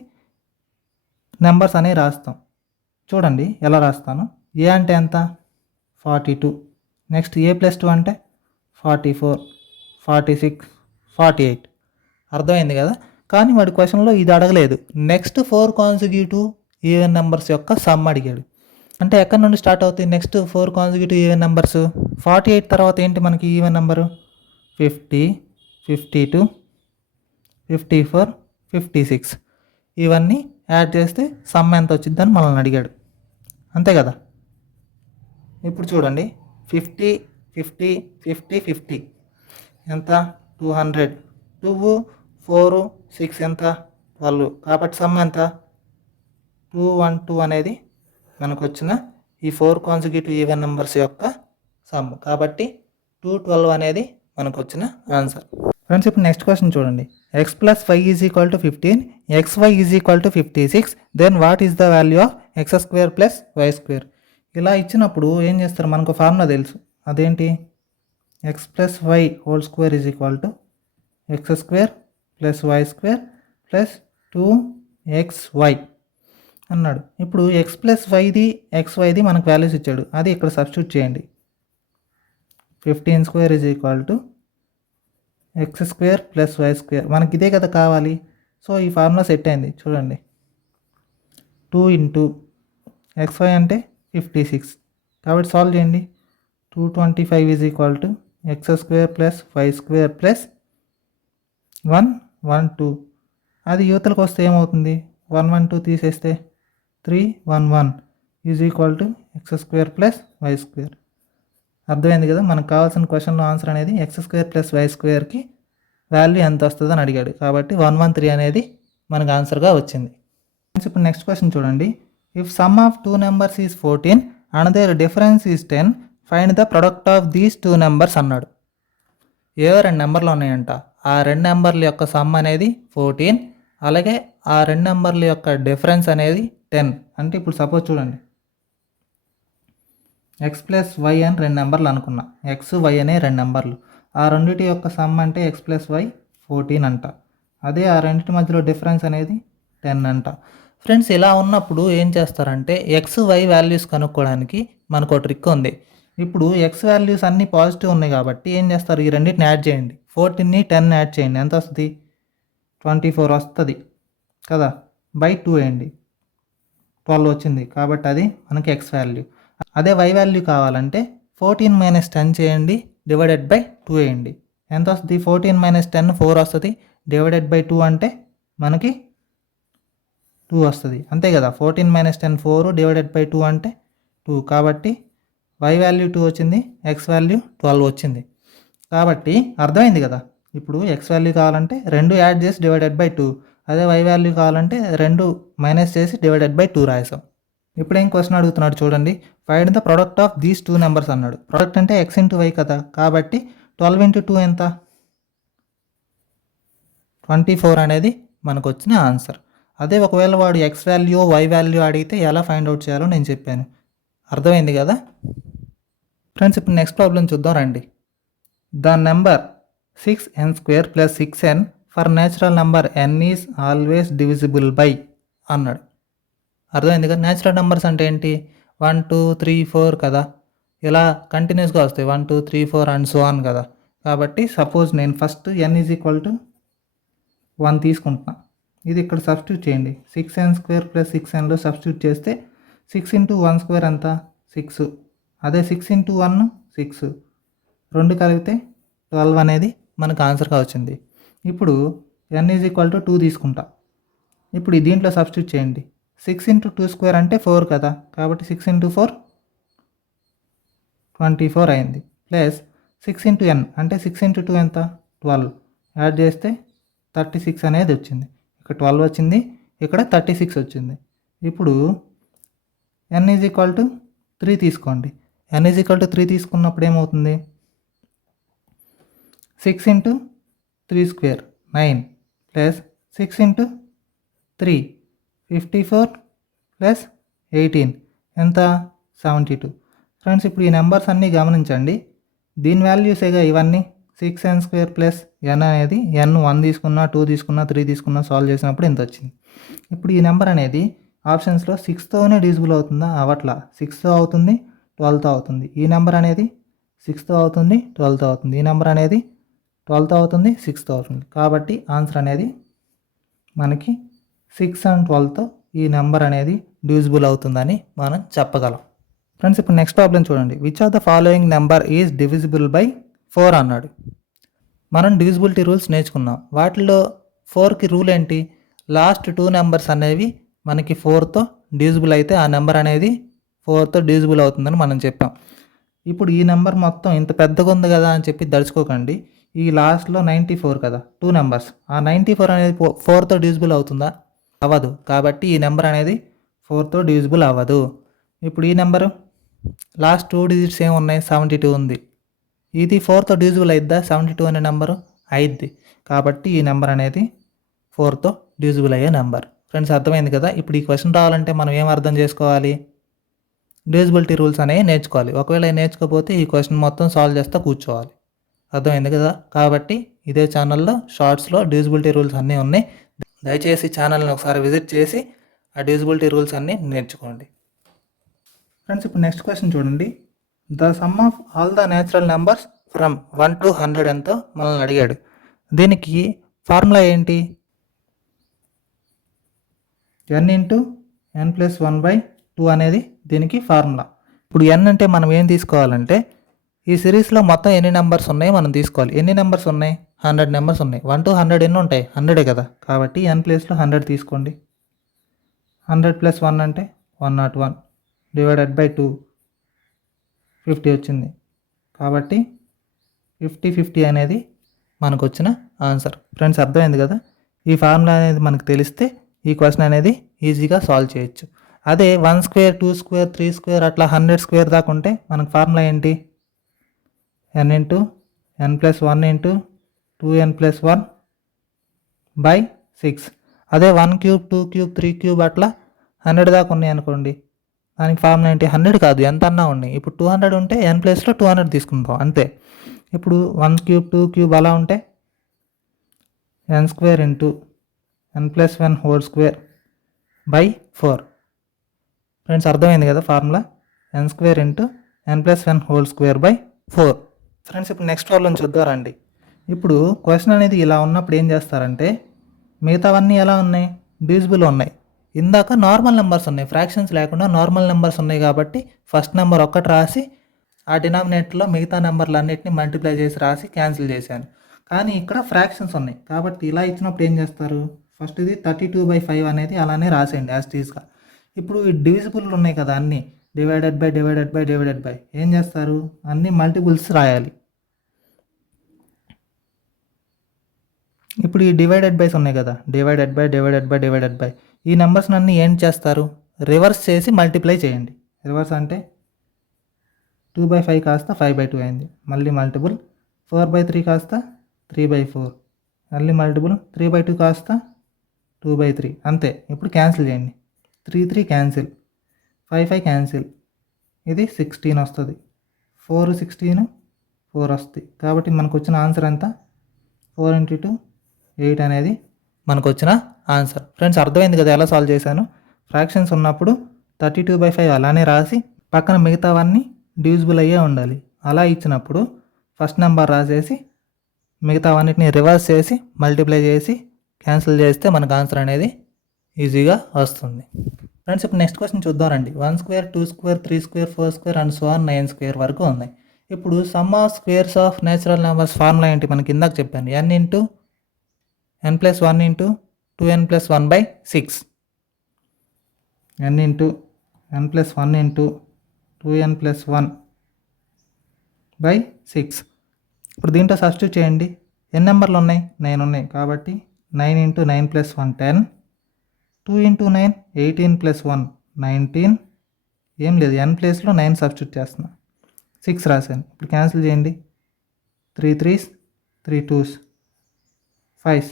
నెంబర్స్ అనేవి రాస్తాం. చూడండి ఎలా రాస్తాను. ఏ అంటే ఎంత? 42. నెక్స్ట్ ఏ ప్లస్ 2 అంటే 44 46 48. అర్థమైంది కదా? కానీ వాడి క్వశ్చన్లో ఇది అడగలేదు. నెక్స్ట్ 4 consecutive ఈవెన్ నెంబర్స్ యొక్క సమ్ అడిగాడు. అంటే ఎక్కడి నుండి స్టార్ట్ అవుతాయి నెక్స్ట్ 4 consecutive ఈవెన్ నెంబర్స్? 48 తర్వాత ఏంటి మనకి ఈవెన్ నెంబరు? 50 52 54 56. ఇవన్నీ యాడ్ చేస్తే సమ్ ఎంత వచ్చిందని మనల్ని అడిగాడు. అంతే కదా? ఇప్పుడు చూడండి, 50 50 50 50 ఎంత? 200. 2 4 6 ఎంత? 12. కాబట్టి సమ్ ఎంత? 212 అనేది మనకు వచ్చిన ఈ 4 కాన్సిక్యూటివ్ ఈవెన్ నెంబర్స్ యొక్క సమ్. కాబట్టి 212 అనేది మనకు వచ్చిన ఆన్సర్. ఫ్రెండ్స్ ఇప్పుడు నెక్స్ట్ క్వశ్చన్ చూడండి. X plus Y is equal to 15, XY is equal to 56, then what is the value of X square plus Y square. ఇలా ఇచ్చినప్పుడు ఏం చేస్తారు, మనకు ఫార్ములా తెలుసు. అదేంటి, X plus Y whole square is equal to X square plus Y square plus 2XY అన్నాడు. ఇప్పుడు X plus వైది XYది మనకు వాల్యూస్ ఇచ్చాడు, అది ఇక్కడ సబ్స్టిట్యూట్ చేయండి. 15 square is equal to X square plus Y square, మనకి ఇదే కదా కావాలి. సో ఈ ఫార్ములా సెట్ అయింది చూడండి. 2 ఇంటూ XY అంటే 56, కాబట్టి సాల్వ్ చేయండి. 225 is equal to X square plus Y square plus 112. అది యువతలకు వస్తే ఏమవుతుంది, 112 తీసేస్తే 311 is equal to X square plus Y square. అర్థమైంది కదా, మనకు కావాల్సిన క్వశ్చన్లో ఆన్సర్ అనేది ఎక్స్ స్క్వేర్ ప్లస్ వై స్క్వేర్కి వాల్యూ ఎంత వస్తుందని అడిగాడు. కాబట్టి 113 అనేది మనకు ఆన్సర్గా వచ్చింది. ఇప్పుడు నెక్స్ట్ క్వశ్చన్ చూడండి. If sum of 2 numbers is 14 and their difference is 10, find the product of these 2 numbers అన్నాడు. ఏవో 2 నెంబర్లు ఉన్నాయంట, ఆ 2 నెంబర్ల యొక్క సమ్ అనేది 14, అలాగే ఆ 2 నెంబర్ల యొక్క డిఫరెన్స్ అనేది 10. అంటే ఇప్పుడు సపోజ్ చూడండి, ఎక్స్ ప్లస్ వై అని 2 నెంబర్లు అనుకున్నా, ఎక్స్ వై అనే 2 నెంబర్లు, ఆ రెండింటి యొక్క సమ్ అంటే ఎక్స్ ప్లస్ వై 14 అంట. అదే ఆ రెండింటి మధ్యలో డిఫరెన్స్ అనేది 10 అంట. ఫ్రెండ్స్ ఇలా ఉన్నప్పుడు ఏం చేస్తారంటే ఎక్స్ వై వాల్యూస్ కనుక్కోవడానికి మనకు ఒక ట్రిక్ ఉంది. ఇప్పుడు ఎక్స్ వాల్యూస్ అన్నీ పాజిటివ్ ఉన్నాయి కాబట్టి ఏం చేస్తారు, ఈ రెండింటిని యాడ్ చేయండి. 14ని 10 యాడ్ చేయండి, ఎంత వస్తుంది, 24 వస్తుంది కదా, బై 2 వేయండి, 12 వచ్చింది. కాబట్టి అది మనకి ఎక్స్ వాల్యూ. అదే వై వాల్యూ కావాలంటే 14 మైనస్ 10 చేయండి, డివైడెడ్ బై 2 వేయండి, ఎంత వస్తుంది, 14 మైనస్ 10 4 వస్తుంది, డివైడెడ్ బై 2 అంటే మనకి 2 వస్తుంది, అంతే కదా. 14 మైనస్ 10 4, డివైడెడ్ బై 2 అంటే 2. కాబట్టి వై వాల్యూ 2 వచ్చింది, ఎక్స్ వాల్యూ 12 వచ్చింది. కాబట్టి అర్థమైంది కదా. ఇప్పుడు ఎక్స్ వాల్యూ కావాలంటే 2 యాడ్ చేసి డివైడెడ్ బై 2, అదే వై వాల్యూ కావాలంటే 2 మైనస్ చేసి డివైడెడ్ బై 2 రాసాం. ఇప్పుడు ఏం క్వశ్చన్ అడుగుతున్నాడు చూడండి. Find the product of these 2 numbers అన్నాడు. ప్రొడక్ట్ అంటే ఎక్స్ ఇంటూ వై కదా, కాబట్టి 12 ఇంటూ 2 ఎంత, 24 అనేది మనకు వచ్చిన ఆన్సర్. అదే ఒకవేళ వాడు ఎక్స్ వాల్యూ వై వాల్యూ అడిగితే ఎలా ఫైండ్ అవుట్ చేయాలో నేను చెప్పాను, అర్థమైంది కదా. ఫ్రెండ్స్ ఇప్పుడు నెక్స్ట్ ప్రాబ్లం చూద్దాం రండి. The number 6n² plus 6n for natural number n is always divisible by అన్నాడు. అర్థమైంది కదా. న్యాచురల్ నెంబర్స్ అంటే ఏంటి, 1 2 3 4 కదా, ఇలా కంటిన్యూస్గా వస్తాయి, 1 2 3 4 అండ్ సో ఆన్ కదా. కాబట్టి సపోజ్ నేను first n is equal to 1 తీసుకుంటున్నా, ఇది ఇక్కడ సబ్స్టిట్యూట్ చేయండి. 6n² ప్లస్ 6nలో సబ్స్టిట్యూట్ చేస్తే 6 ఇంటూ 1 స్క్వేర్ ఎంత, 6. అదే 6 ఇంటూ 1 6, 2 కలిపితే 12 అనేది మనకు ఆన్సర్గా వచ్చింది. ఇప్పుడు n ఈజ్ ఈక్వల్ టు 2 తీసుకుంటా, ఇప్పుడు దీంట్లో సబ్స్టిట్యూట్ చేయండి. 6 ఇంటూ 2 స్క్వేర్ అంటే 4 కదా, కాబట్టి 6 ఇంటూ 4 24 అయింది. ప్లస్ 6 ఇంటూ n అంటే 6 ఇంటూ 2 ఎంత, 12, యాడ్ చేస్తే 36 అనేది వచ్చింది. ఇక్కడ 12 వచ్చింది, ఇక్కడ 36 వచ్చింది. ఇప్పుడు n ఈజ్ ఈక్వల్ టు 3 తీసుకోండి. n ఈజ్ ఈక్వల్ టు 3 తీసుకున్నప్పుడు ఏమవుతుంది, 6 into 3 square 9 plus 6 into 3 54 plus 18 ఎంత, 72. ఫ్రెండ్స్ ఇప్పుడు ఈ నెంబర్స్ అన్నీ గమనించండి, దీని వాల్యూసేగా ఇవన్నీ. 6n² ప్లస్ n అనేది n 1 తీసుకున్నా 2 తీసుకున్నా 3 తీసుకున్నా సాల్వ్ చేసినప్పుడు ఎంత వచ్చింది. ఇప్పుడు ఈ నెంబర్ అనేది ఆప్షన్స్లో 6తోనే డివిజిబుల్ అవుతుందా, అవట్లా, 6తో అవుతుంది 12తో అవుతుంది. ఈ నెంబర్ అనేది 6తో అవుతుంది 12తో అవుతుంది, ఈ నెంబర్ అనేది 12తో అవుతుంది 6తో అవుతుంది. కాబట్టి ఆన్సర్ అనేది మనకి 6 అండ్ 12తో ఈ నెంబర్ అనేది డివిజిబుల్ అవుతుందని మనం చెప్పగలం. ఫ్రెండ్స్ ఇప్పుడు నెక్స్ట్ ప్రాబ్లం చూడండి. Which of the following number is divisible by 4 అన్నాడు. మనం డివిజిబిలిటీ రూల్స్ నేర్చుకున్నాం, వాటిలో 4కి రూల్ ఏంటి, లాస్ట్ 2 నెంబర్స్ అనేవి మనకి 4తో డివిజిబుల్ అయితే ఆ నెంబర్ అనేది 4తో డివిజిబుల్ అవుతుందని మనం చెప్పాం. ఇప్పుడు ఈ నెంబర్ మొత్తం ఇంత పెద్దగా ఉంది కదా అని చెప్పి దడుచుకోకండి. ఈ లాస్ట్లో 94 కదా, 2 నెంబర్స్, ఆ 94 అనేది 4తో డివిజిబుల్ అవుతుందా, అవ్వదు. కాబట్టి ఈ నెంబర్ అనేది 4తో డివిజిబుల్ అవ్వదు. ఇప్పుడు ఈ నెంబరు లాస్ట్ 2 డిజిట్స్ ఏమున్నాయి, 72 ఉంది. ఇది 4తో డివిజిబుల్ అయిద్దా 72 అనే నెంబరు? అయిద్ది. కాబట్టి ఈ నెంబర్ అనేది 4తో డివిజిబుల్ అయ్యే నెంబర్. ఫ్రెండ్స్ అర్థమైంది కదా. ఇప్పుడు ఈ క్వశ్చన్ రావాలంటే మనం ఏం అర్థం చేసుకోవాలి, డివిజిబిలిటీ రూల్స్ అనేవి నేర్చుకోవాలి. ఒకవేళ నేర్చుకోకపోతే ఈ క్వశ్చన్ మొత్తం సాల్వ్ చేస్తూ కూర్చోవాలి. అర్థమైంది కదా. కాబట్టి ఇదే ఛానల్లో షార్ట్స్లో డివిజిబిలిటీ రూల్స్ అన్నీ ఉన్నాయి. దయచేసి ఛానల్ని ఒకసారి విజిట్ చేసి ఆ డివిజిబిలిటీ రూల్స్ అన్నీ నేర్చుకోండి. ఫ్రెండ్స్ ఇప్పుడు నెక్స్ట్ క్వశ్చన్ చూడండి. The sum of all the natural numbers from 1 to 100 ఎంతో మనల్ని అడిగాడు. దీనికి ఫార్ములా ఏంటి? n ఇంటూ n+1/2 అనేది దీనికి ఫార్ములా. ఇప్పుడు n అంటే మనం ఏం తీసుకోవాలంటే ఈ సిరీస్లో మొత్తం ఎన్ని నెంబర్స్ ఉన్నాయి మనం తీసుకోవాలి. ఎన్ని నెంబర్స్ ఉన్నాయి? 100 నెంబర్స్ ఉన్నాయి. 1 to 100 ఎన్ని ఉంటాయి? 100 కదా. కాబట్టి n ప్లేస్లో 100 తీసుకోండి. 100 + 1 అంటే 101 /2 50 వచ్చింది. కాబట్టి 50 అనేది మనకు వచ్చిన ఆన్సర్. ఫ్రెండ్స్ అర్థమైంది కదా. ఈ ఫార్ములా అనేది మనకు తెలిస్తే ఈ క్వశ్చన్ అనేది ఈజీగా సాల్వ్ చేయొచ్చు. అదే 1 స్క్వేర్ 2 స్క్వేర్ 3 స్క్వేర్ అట్లా 100 స్క్వేర్ దాకా ఉంటే మనకు ఫార్ములా ఏంటి? n into n+1 into 2n+1/6. అదే 1 క్యూబ్ 2 క్యూబ్ 3 క్యూబ్ అట్లా 100 దాకా ఉన్నాయి అనుకోండి, దానికి ఫార్ములా ఏంటి? 100 కాదు, ఎంత అన్నా ఉన్నాయి. ఇప్పుడు 200 ఉంటే n ప్లేస్లో 200 తీసుకుంటాం అంతే. ఇప్పుడు 1 క్యూబ్ 2 క్యూబ్ అలా ఉంటే n² ఇంటూ n+1/4. ఫ్రెండ్స్ అర్థమైంది కదా formula, n² into n+1/4. Friends ఇప్పుడు నెక్స్ట్ ప్రాబ్లం చూద్దారండి. ఇప్పుడు క్వశ్చన్ అనేది ఇలా ఉన్నప్పుడు ఏం చేస్తారంటే మిగతావన్నీ ఎలా ఉన్నాయి? డివిజిబుల్ ఉన్నాయి. ఇందాక నార్మల్ నెంబర్స్ ఉన్నాయి, ఫ్రాక్షన్స్ లేకుండా నార్మల్ నెంబర్స్ ఉన్నాయి. కాబట్టి ఫస్ట్ నెంబర్ ఒక్కటి రాసి ఆ డినామినేటర్లో మిగతా నెంబర్లు అన్నిటిని మల్టిప్లై చేసి రాసి క్యాన్సిల్ చేశాను. కానీ ఇక్కడ ఫ్రాక్షన్స్ ఉన్నాయి కాబట్టి ఇలా ఇచ్చినప్పుడు ఏం చేస్తారు, ఫస్ట్ ఇది 32/5 అనేది అలానే రాసేయండి యాజ్ టీజ్గా. ఇప్పుడు ఈ డివిజిబుల్ ఉన్నాయి కదా అన్నీ, డివైడెడ్ బై ఏం చేస్తారు, అన్ని మల్టిపుల్స్ రాయాలి. ఇప్పుడు ఈ డివైడెడ్ బైస్ ఉన్నాయి కదా, డివైడెడ్ బై ఈ నెంబర్స్ అన్నీ ఏం చేస్తారు, రివర్స్ చేసి మల్టిప్లై చేయండి. రివర్స్ అంటే 2/5 కాస్త 5/2 అయింది, మళ్ళీ మల్టిపుల్ 4/3 కాస్త 3/4, మళ్ళీ మల్టిపుల్ 3/2 కాస్త 2/3 అంతే. ఇప్పుడు క్యాన్సిల్ చేయండి. 3 క్యాన్సిల్, 5 క్యాన్సిల్, ఇది 16 వస్తుంది. 4 16 4 వస్తుంది. కాబట్టి మనకు వచ్చిన ఆన్సర్ ఎంత? 4 × 2 8 అనేది మనకు వచ్చిన ఆన్సర్. ఫ్రెండ్స్ అర్థమైంది కదా ఎలా సాల్వ్ చేశాను. ఫ్రాక్షన్స్ ఉన్నప్పుడు 32/5 అలానే రాసి పక్కన మిగతావన్నీ డివిజిబుల్ అయ్యే ఉండాలి. అలా ఇచ్చినప్పుడు ఫస్ట్ నెంబర్ రాసేసి మిగతావన్నిటిని రివర్స్ చేసి మల్టిప్లై చేసి క్యాన్సిల్ చేస్తే మనకు ఆన్సర్ అనేది ఈజీగా వస్తుంది. ఫ్రెండ్స్ ఇప్పుడు నెక్స్ట్ క్వశ్చన్ చూద్దామండి. 1 square 2 square 3 square 4 square and so on 9 square వరకు ఉన్నాయి. ఇప్పుడు some of squares of natural numbers formula ఏంటి మనకి ఇందాక చెప్పాను, n into n+1 into 2n+1/6. n into n+1 into 2n+1/6. ఇప్పుడు దీంట్లో సబ్స్టిట్యూట్ చేయండి. ఎన్ని నెంబర్లు ఉన్నాయి? 9 ఉన్నాయి. కాబట్టి 9 ఇంటూ 9+1 10, 2 ఇంటూ 9 18 + 1 19. ఏం లేదు, n ప్లేస్లో 9 సబ్స్టిట్యూట్ చేస్తున్నా, 6 రాశాను. ఇప్పుడు క్యాన్సిల్ చేయండి. 3 3s 3 2s 5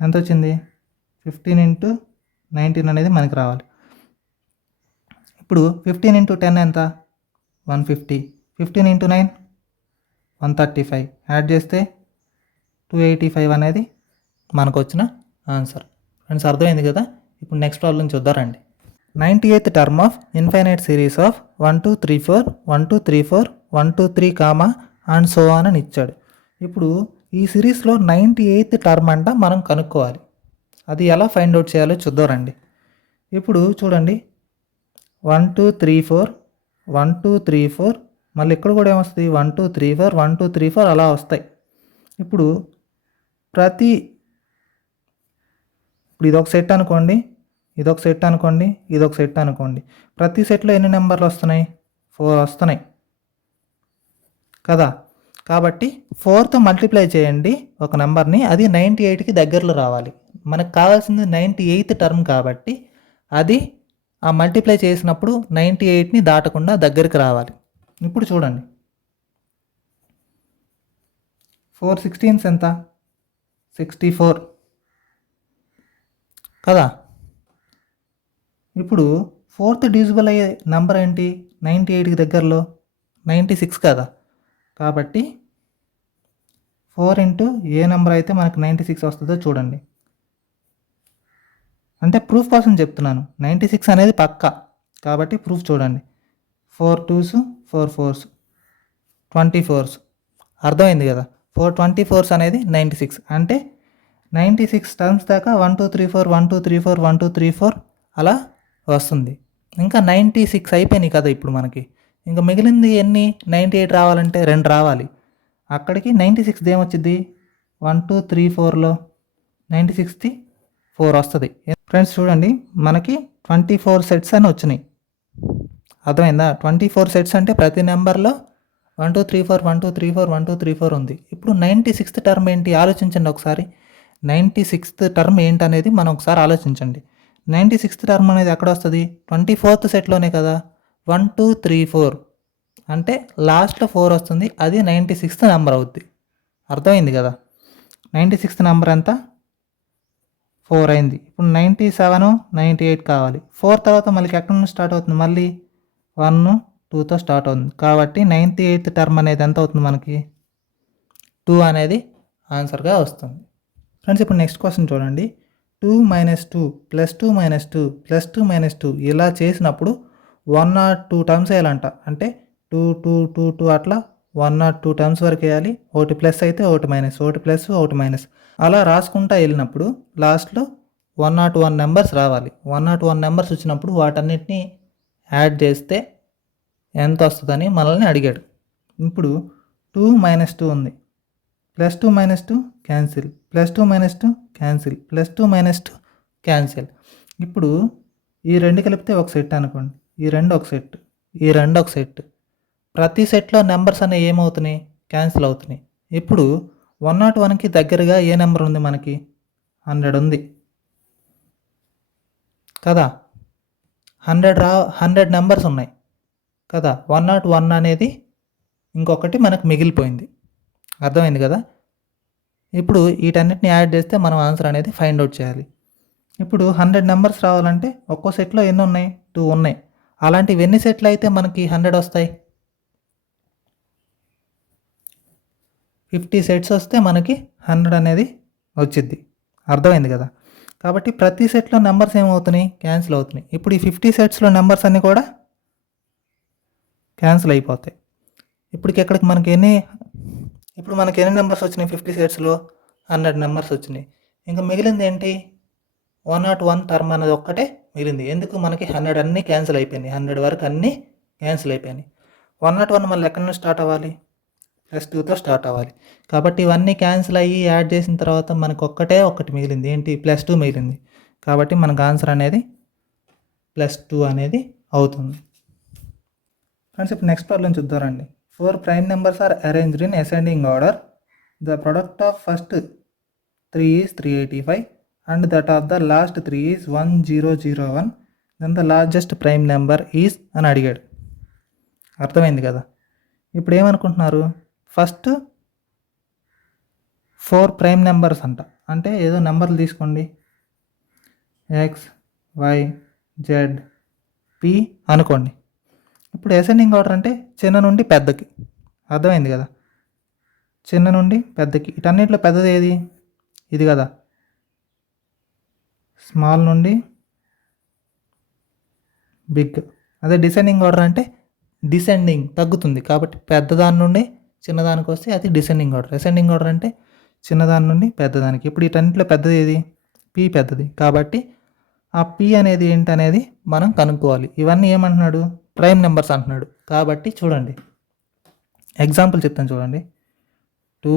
ఎంత వచ్చింది? 15 ఇంటూ 19 అనేది మనకి రావాలి. ఇప్పుడు 15 ఇంటూ 10 ఎంత? 150. 15 ఇంటూ 9 135. యాడ్ చేస్తే 285 అనేది మనకు వచ్చిన ఆన్సర్. ఫ్రెండ్స్ అర్థమైంది కదా. ఇప్పుడు నెక్స్ట్ ప్రాబ్లం చూద్దారండి. 98th term of infinite series of 1 2 3 4 1 2 3 4 1 2 3 comma and so on అని ఇచ్చాడు. ఇప్పుడు ఈ సిరీస్లో 98th టర్మ్ అంట మనం కనుక్కోవాలి. అది ఎలా ఫైండ్ అవుట్ చేయాలో చూద్దారండి. ఇప్పుడు చూడండి 1 2 3 4 1 2 3 4 మళ్ళీ ఇక్కడ కూడా ఏమొస్తుంది 1 2 3 4 1 2 3 4 అలా వస్తాయి. ఇప్పుడు ఇదొక సెట్ అనుకోండి, ఇదొక సెట్ అనుకోండి, ఇదొక సెట్ అనుకోండి. ప్రతి సెట్లో ఎన్ని నెంబర్లు వస్తున్నాయి? 4 వస్తున్నాయి కదా. కాబట్టి 4తో మల్టిప్లై చేయండి ఒక నెంబర్ని, అది 98కి దగ్గరలో రావాలి. మనకు కావాల్సింది 98th టర్మ్ కాబట్టి అది ఆ మల్టిప్లై చేసినప్పుడు 98ని దాటకుండా దగ్గరికి రావాలి. ఇప్పుడు చూడండి 4 16s ఎంత? 64 కదా. ఇప్పుడు 4th డివిజిబుల్ అయ్యే నెంబర్ ఏంటి? 98కి దగ్గరలో 96 కదా. కాబట్టి 4 ఇంటూ ఏ నెంబర్ అయితే మనకు 96 వస్తుందో చూడండి. అంటే ప్రూఫ్ కోసం చెప్తున్నాను. 96 అనేది పక్కా కాబట్టి ప్రూఫ్ చూడండి. 4 2s 4 4s 24s అర్థమైంది కదా. 4 24s అనేది 96 అంటే 96 టర్మ్స్ దాకా 1 2 3 4 1 2 3 4 1 2 3 4 అలా వస్తుంది. ఇంకా 96 అయిపోయినాయి కదా ఇప్పుడు మనకి. ఇంకా మిగిలింది ఎన్ని? 98 రావాలంటే 2 రావాలి. అక్కడికి 96 ఏమొచ్చింది? 1 2 3 4లో 96ది 4 వస్తుంది. ఫ్రెండ్స్ చూడండి మనకి 24 సెట్స్ అని వచ్చినాయి. అర్థమైందా? 24 సెట్స్ అంటే ప్రతి నెంబర్లో 1 2 3 4 1 2 3 4 1 2 3 4 ఉంది. ఇప్పుడు 96th టర్మ్ ఏంటి ఆలోచించండి ఒకసారి. 96th టర్మ్ ఏంటనేది మనం ఒకసారి ఆలోచించండి. 96th టర్మ్ అనేది ఎక్కడ వస్తుంది? 24th సెట్లోనే కదా. 1 2 3 4 అంటే లాస్ట్లో 4 వస్తుంది. అది 96th నెంబర్ అవుద్ది. అర్థమైంది కదా. 96th నెంబర్ ఎంత? 4 అయింది. ఇప్పుడు 97 98 కావాలి. 4 తర్వాత మళ్ళీ ఎక్కడి నుంచి స్టార్ట్ అవుతుంది? మళ్ళీ 1 2తో స్టార్ట్ అవుతుంది. కాబట్టి 98th టర్మ్ అనేది ఎంత అవుతుంది మనకి? 2 అనేది ఆన్సర్గా వస్తుంది. ఫ్రెండ్స్ ఇప్పుడు నెక్స్ట్ క్వశ్చన్ చూడండి. 2 - 2 + 2 - 2 + 2 - 2 ఇలా చేసినప్పుడు 102 టర్మ్స్ వేయాలంట. అంటే 2 2 2 2 అట్లా 102 టర్మ్స్ వరకు వేయాలి. ఒకటి ప్లస్ అయితే ఒకటి మైనస్, ఒకటి ప్లస్ ఒకటి మైనస్ అలా రాసుకుంటా వెళ్ళినప్పుడు లాస్ట్లో 101 నెంబర్స్ రావాలి. 101 నెంబర్స్ వచ్చినప్పుడు వాటన్నిటిని యాడ్ చేస్తే ఎంత వస్తుందని మనల్ని అడిగాడు. ఇప్పుడు 2 - 2 ఉంది. +2 - 2 క్యాన్సిల్, +2 - 2 క్యాన్సిల్, +2 - 2 క్యాన్సిల్. ఇప్పుడు ఈ రెండు కలిపితే ఒక సెట్ అనుకోండి. ఈ రెండు ఒక సెట్, ఈ రెండు ఒక సెట్. ప్రతి సెట్లో నెంబర్స్ అనేవి ఏమవుతున్నాయి? క్యాన్సిల్ అవుతున్నాయి. ఇప్పుడు 101కి దగ్గరగా ఏ నెంబర్ ఉంది మనకి? 100 ఉంది కదా. 100 నెంబర్స్ ఉన్నాయి కదా. 101 అనేది ఇంకొకటి మనకు మిగిలిపోయింది. అర్థమైంది కదా. ఇప్పుడు వీటన్నిటిని యాడ్ చేస్తే మనం ఆన్సర్ అనేది ఫైండ్ అవుట్ చేయాలి. ఇప్పుడు 100 నెంబర్స్ రావాలంటే ఒక్కో సెట్లో ఎన్ని ఉన్నాయి? 2 ఉన్నాయి. అలాంటివి ఎన్ని సెట్లు అయితే మనకి 100 వస్తాయి? 50 సెట్స్ వస్తే మనకి 100 అనేది వచ్చింది. అర్థమైంది కదా. కాబట్టి ప్రతి సెట్లో నెంబర్స్ ఏమవుతున్నాయి? క్యాన్సిల్ అవుతున్నాయి. ఇప్పుడు ఈ 50 సెట్స్లో నెంబర్స్ అన్నీ కూడా క్యాన్సిల్ అయిపోతాయి. ఇక్కడికి మనకి ఎన్ని నెంబర్స్ వచ్చినాయి? 50 సెట్స్లో 100 నెంబర్స్ వచ్చినాయి. ఇంకా మిగిలింది ఏంటి? 101 టర్మ్ అనేది ఒక్కటే మిగిలింది. ఎందుకు? మనకి 100 అన్నీ క్యాన్సిల్ అయిపోయినాయి. 100 వరకు అన్నీ క్యాన్సిల్ అయిపోయినాయి. 101 మళ్ళీ ఎక్కడి నుంచి స్టార్ట్ అవ్వాలి? +2తో స్టార్ట్ అవ్వాలి. కాబట్టి ఇవన్నీ క్యాన్సిల్ అయ్యి యాడ్ చేసిన తర్వాత మనకు ఒకటి మిగిలింది. ఏంటి? +2 మిగిలింది. కాబట్టి మనకు ఆన్సర్ అనేది +2 అనేది అవుతుంది. ఫ్రెండ్స్ ఇప్పుడు నెక్స్ట్ ప్రాబ్లం చూద్దామండి. 4 prime numbers are arranged in ascending order. The product of first 3 is 385 and that of the last 3 is 1001. Then the largest prime number is అని అడిగాడు. అర్థమైంది కదా. ఇప్పుడు ఏమనుకుంటున్నారు? ఫస్ట్ 4 ప్రైమ్ నెంబర్స్ అంట. అంటే ఏదో నెంబర్లు తీసుకోండి. X, Y, Z, P అనుకోండి. ఇప్పుడు అసెండింగ్ ఆర్డర్ అంటే చిన్న నుండి పెద్దకి. అర్థమైంది కదా. చిన్న నుండి పెద్దకి. వీటన్నిటిలో పెద్దది ఏది? ఇది కదా. స్మాల్ నుండి బిగ్. అదే డిసెండింగ్ ఆర్డర్ అంటే డిసెండింగ్ తగ్గుతుంది. కాబట్టి పెద్దదాని నుండి చిన్నదానికి వస్తే అది డిసెండింగ్ ఆర్డర్. అసెండింగ్ ఆర్డర్ అంటే చిన్నదాని నుండి పెద్దదానికి. ఇప్పుడు వీటన్నిటిలో పెద్దది ఏది? పి పెద్దది. కాబట్టి ఆ పి అనేది ఏంటనేది మనం కనుక్కోవాలి. ఇవన్నీ ఏమంటున్నాడు? ప్రైమ్ నెంబర్స్ అంటున్నాడు. కాబట్టి చూడండి ఎగ్జాంపుల్ చెప్తాను చూడండి. 2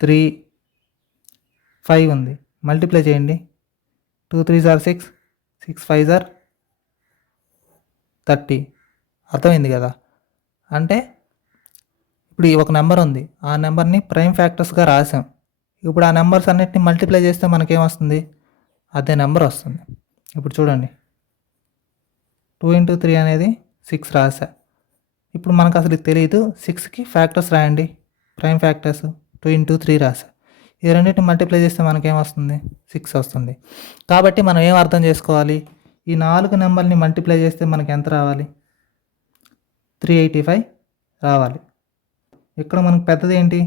3 5 ఉంది. మల్టిప్లై చేయండి. 2 3s are 6, 6 5s are 30. అర్థమైంది కదా. అంటే ఇప్పుడు ఒక నెంబర్ ఉంది. ఆ నెంబర్ని ప్రైమ్ ఫ్యాక్టర్స్గా రాసాం. ఇప్పుడు ఆ నెంబర్స్ అన్నిటిని మల్టిప్లై చేస్తే మనకేమొస్తుంది? అదే నెంబర్ వస్తుంది. ఇప్పుడు చూడండి 2 ఇంటూ 3 అనేది 6 రాసా. ఇప్పుడు మనకు అసలు ఇది తెలియదు. 6కి ఫ్యాక్టర్స్ రాయండి, ప్రైమ్ ఫ్యాక్టర్స్. 2 ఇంటూ 3 రాసా. ఈ రెండింటిని మల్టిప్లై చేస్తే మనకేమొస్తుంది? 6 వస్తుంది. కాబట్టి మనం ఏం అర్థం చేసుకోవాలి? ఈ 4 నెంబర్ని మల్టిప్లై చేస్తే మనకి ఎంత రావాలి? 385 రావాలి. ఇక్కడ మనకు పెద్దది ఏంటి?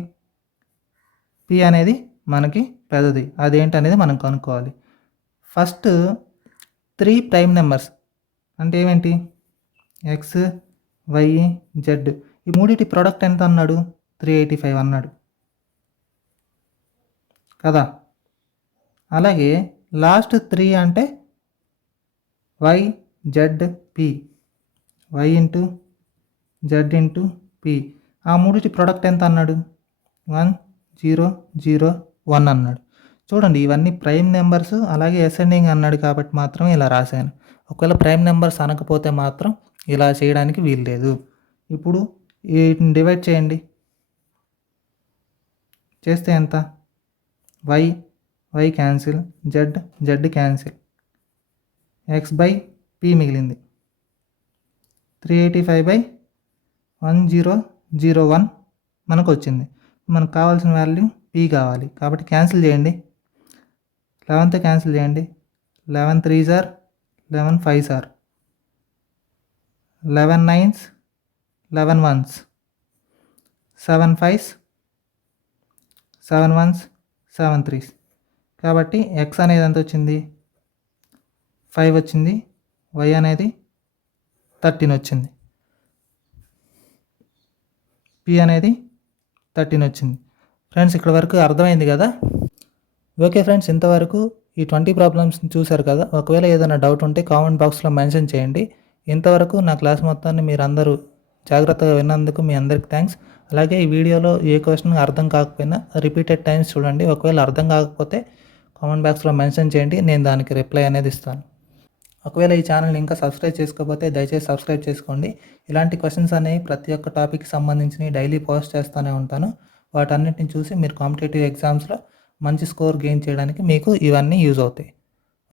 పి అనేది మనకి పెద్దది. అదేంటనేది మనం కనుక్కోవాలి. ఫస్ట్ 3 ప్రైమ్ నెంబర్స్ అంటే ఏమేంటి? X, why, Z. ఈ మూడిటి ప్రోడక్ట్ ఎంత అన్నాడు? 385 అన్నాడు కదా. అలాగే లాస్ట్ 3 అంటే Y, Z, P. Y into Z into P. ఆ మూడిటి ప్రోడక్ట్ ఎంత అన్నాడు? 1 0 0 1 అన్నాడు. చూడండి, ఇవన్నీ ప్రైమ్ నెంబర్స్, అలాగే అసెండింగ్ అన్నాడు కాబట్టి మాత్రం ఇలా రాశాను. ఒకవేళ ప్రైమ్ నెంబర్స్ అనకపోతే మాత్రం ఇలా చేయడానికి వీల్లేదు. ఇప్పుడు వీటిని డివైడ్ చేయండి. చేస్తే ఎంత? Y Y cancel, Z Z cancel, X by P మిగిలింది. 385/1001 మనకు వచ్చింది. మనకు కావాల్సిన వాల్యూ పి కావాలి కాబట్టి క్యాన్సిల్ చేయండి. 11తో క్యాన్సిల్ చేయండి. 11 3s are 11 5s are 11 9s 11 1s 7 5s 7 1s 7 3s. కాబట్టి ఎక్స్ అనేది ఎంత వచ్చింది? 5 వచ్చింది. వై అనేది 13 వచ్చింది. పి అనేది 13 వచ్చింది. ఫ్రెండ్స్, ఇక్కడ వరకు అర్థమైంది కదా? ఓకే ఫ్రెండ్స్, ఇంతవరకు ఈ 20 ప్రాబ్లమ్స్ని చూశారు కదా. ఒకవేళ ఏదైనా డౌట్ ఉంటే కామెంట్ బాక్స్లో మెన్షన్ చేయండి. ఇంతవరకు నా క్లాస్ మొత్తాన్ని మీరు అందరూ జాగ్రత్తగా విన్నందుకు మీ అందరికీ థ్యాంక్స్. అలాగే ఈ వీడియోలో ఏ క్వశ్చన్ అర్థం కాకపోయినా రిపీటెడ్ టైమ్స్ చూడండి. ఒకవేళ అర్థం కాకపోతే కామెంట్ బాక్స్లో మెన్షన్ చేయండి, నేను దానికి రిప్లై అనేది ఇస్తాను. ఒకవేళ ఈ ఛానల్ని ఇంకా సబ్స్క్రైబ్ చేసుకోకపోతే దయచేసి సబ్స్క్రైబ్ చేసుకోండి. ఇలాంటి క్వశ్చన్స్ అనేవి ప్రతి ఒక్క టాపిక్కి సంబంధించి డైలీ పోస్ట్ చేస్తూనే ఉంటాను. వాటన్నిటిని చూసి మీరు కాంపిటేటివ్ ఎగ్జామ్స్లో మంచి స్కోర్ గెయిన్ చేయడానికి మీకు ఇవన్నీ యూజ్ అవుతాయి.